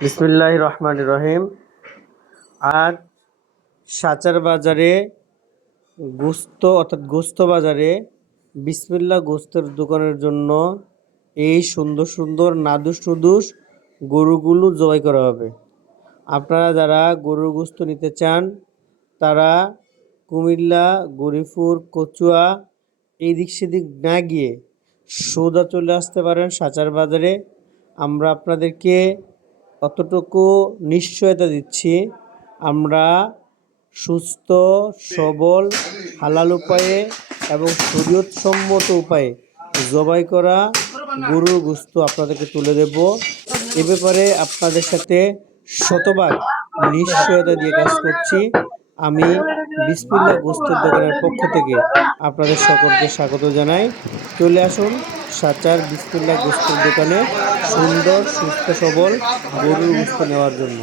বিসমিল্লাহির রহমানির রহিম। আজ সাচার বাজারে গোস্ত বাজারে বিসমিল্লাহ গোস্তের দোকানের জন্য এই সুন্দর সুন্দর নাদুস নুদুস গরুগুলো জবাই করা হবে। আপনারা যারা গরুর গোস্ত নিতে চান তারা কুমিল্লা, গরিপুর, কচুয়া এই দিক সেদিক না গিয়ে সোজা চলে আসতে পারেন সাচার বাজারে। আমরা আপনাদেরকে অতটুকু নিশ্চয়তা দিচ্ছি, আমরা সুস্থ, সবল, হালাল উপায়ে এবং শরীয়তসম্মত উপায়ে জবাই করা গরুর গোস্ত আপনাদেরকে তুলে দেব। এ ব্যাপারে আপনাদের সাথে শতভাগ নিশ্চয়তা দিয়ে কাজ করছি। আমি বিসমিল্লাহ গোস্তের দোকানের পক্ষ থেকে আপনাদের সকলকে স্বাগত জানাই। চলে আসুন সাচার বিসমিল্লাহ গোস্তের দোকানে সুন্দর, সুস্থ, সবল গরুর গোস্ত নেওয়ার জন্য।